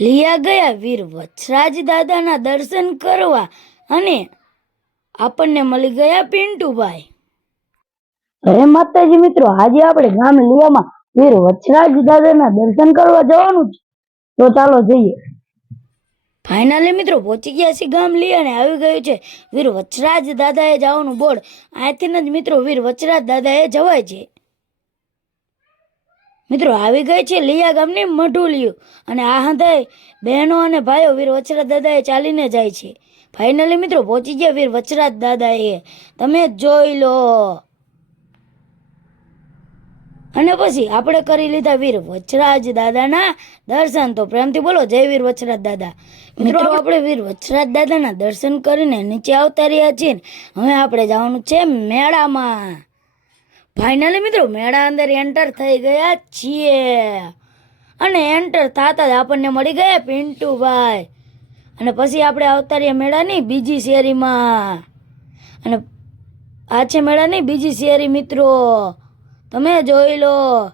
લિયા ગયા વીર વછરાજ દાદાના દર્શન કરવા અને આપણને મળી ગયા પિન્ટુભાઈ. હે માતાજી મિત્રો, આજે આપણે ગામ લિયામાં વીર વછરાજ દાદાના દર્શન કરવા જવાનું છે, તો ચાલો જઈએ. ફાઇનલી મિત્રો પહોંચી ગયા છે ગામ લિયા ને આવી ગયું છે વીર વછરાજ દાદાએ જવાનું બોર્ડ. અહીંથી જ મિત્રો વીર વછરાજ દાદાએ જવાય છે. મિત્રો આવી ગઈ છે લિયા ગામની મઢુલિયું અને આ હંધાય બહેનો અને ભાઈઓ વીર વછરાજ દાદાએ ચાલીને જાય છે. ફાઇનલી મિત્રો પહોંચી ગયા વીર વછરાજ દાદાએ, તમે જ જોઈ લો. અને પછી આપણે કરી લીધા વીર વછરાજ દાદાના દર્શન. તો પ્રેમથી બોલો જય વીર વછરાજ દાદા. મિત્રો આપણે વીર વછરાજ દાદાના દર્શન કરીને નીચે આવતા રહ્યા છીએ. હવે આપણે જવાનું છે મેળામાં. ફાઇનલી મિત્રો મેળા અંદર એન્ટર થઈ ગયા છીએ અને એન્ટર થતા જ આપણને મળી ગયા પિન્ટુભાઈ. અને પછી આપણે આવતા રહ્યા મેળાની બીજી શેરીમાં અને આ છે મેળાની બીજી શેરી મિત્રો, તમે જોઈ લો.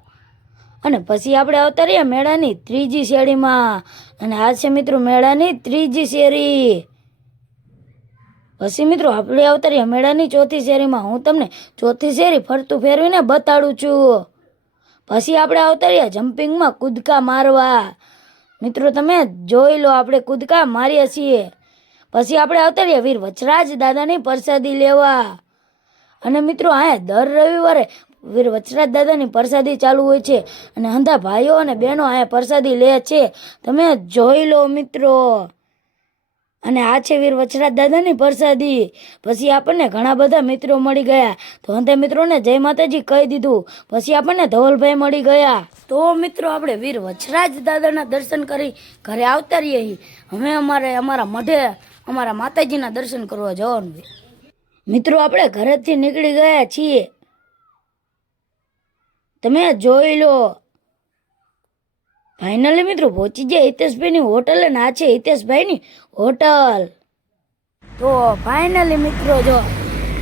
અને પછી આપણે આવતા રહ્યા મેળાની ત્રીજી શેરીમાં અને આ છે મિત્રો મેળાની ત્રીજી શેરી. પછી મિત્રો આપણે આવતા રહ્યા મેળાની ચોથી શેરીમાં. હું તમને ચોથી શેરી ફરતું ફેરવીને બતાડું છું. પછી આપણે આવતા રહ્યા જમ્પિંગમાં કૂદકા મારવા. મિત્રો તમે જોઈ લો, આપણે કૂદકા મારીએ છીએ. પછી આપણે આવતા રહ્યા વીર વછરાજ દાદાની પ્રસાદી લેવા. અને મિત્રો અહીંયા દર રવિવારે વીર વછરાજ દાદાની પ્રસાદી ચાલુ હોય છે અને અંધા ભાઈઓ અને બહેનો અહીંયા પ્રસાદી લે છે, તમે જોઈ લો મિત્રો. અને આ છે વીર વછરાજ દાદાની પ્રસાદી. પછી આપણને ઘણા બધા મિત્રો મળી ગયા, તો અંતે મિત્રોને જય માતાજી કહી દીધું. પછી આપણને ધવલભાઈ મળી ગયા. તો મિત્રો આપણે વીર વછરાજ દાદાના દર્શન કરી ઘરે આવતા રહીએ. હવે અમારા મઢે અમારા માતાજીના દર્શન કરવા જવાનું. મિત્રો આપણે ઘરેથી નીકળી ગયા છીએ, તમે જોઈ લો. ફાઇનલી મિત્રો પહોંચી ગયા હિતેશભાઈની હોટલ અને આ છે હિતેશભાઈની હોટલ. તો ફાઇનલી મિત્રો જો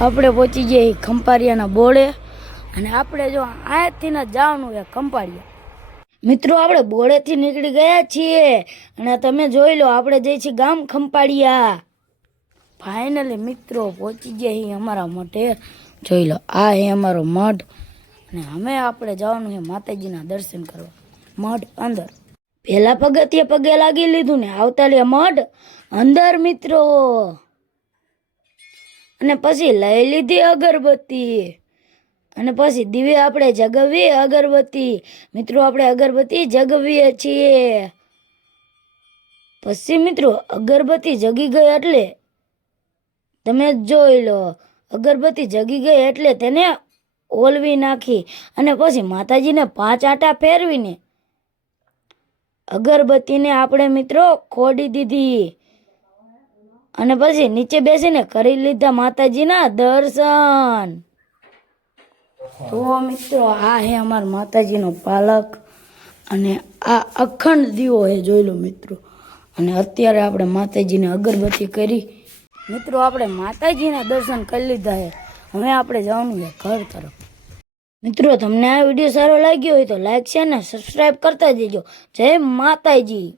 આપણે પહોંચી ગયા ખંપારિયાના બોળે અને આપણે જો અહીંયાથી જ જવાનું છે ખંપારિયા. મિત્રો આપણે બોળેથી નીકળી ગયા છીએ અને તમે જોઈ લો આપણે જઈએ છીએ ગામ ખંપાડિયા. ફાઇનલી મિત્રો પહોંચી ગયા અમારા મઠે, જોઈ લો આ હે અમારો મઠ અને અમે આપણે જવાનું છે માતાજીના દર્શન કરવા મઠ અંદર. પહેલા પગથિયે પગે લાગી લીધું ને આવતા લે મઠ અંદર મિત્રો. અને પછી લઈ લીધી અગરબત્તી અને પછી દીવે આપણે જગવીએ અગરબત્તી. મિત્રો આપણે અગરબત્તી જગવીએ છીએ. પછી મિત્રો અગરબત્તી જગી ગઈ એટલે તમે જોઈ લો, અગરબત્તી જગી ગઈ એટલે તેને ઓલવી નાખી અને પછી માતાજીને 5 આંટા ફેરવીને અગરબત્તીને આપણે મિત્રો ખોડી દીધી અને પછી નીચે બેસીને કરી લીધા માતાજીના દર્શન. તો મિત્રો આ હે અમારા માતાજીનો પાલક અને આ અખંડ દીવો હે, જોઈ લો મિત્રો. અને અત્યારે આપણે માતાજીને અગરબત્તી કરી. મિત્રો આપણે માતાજીના દર્શન કરી લીધા છે, હવે આપણે જવાનું છે ઘર તરફ. મિત્રો તમને આ વિડીયો સારો લાગ્યો હોય તો લાઈક છે ને સબસ્ક્રાઈબ કરતા જજો. જય માતાજી.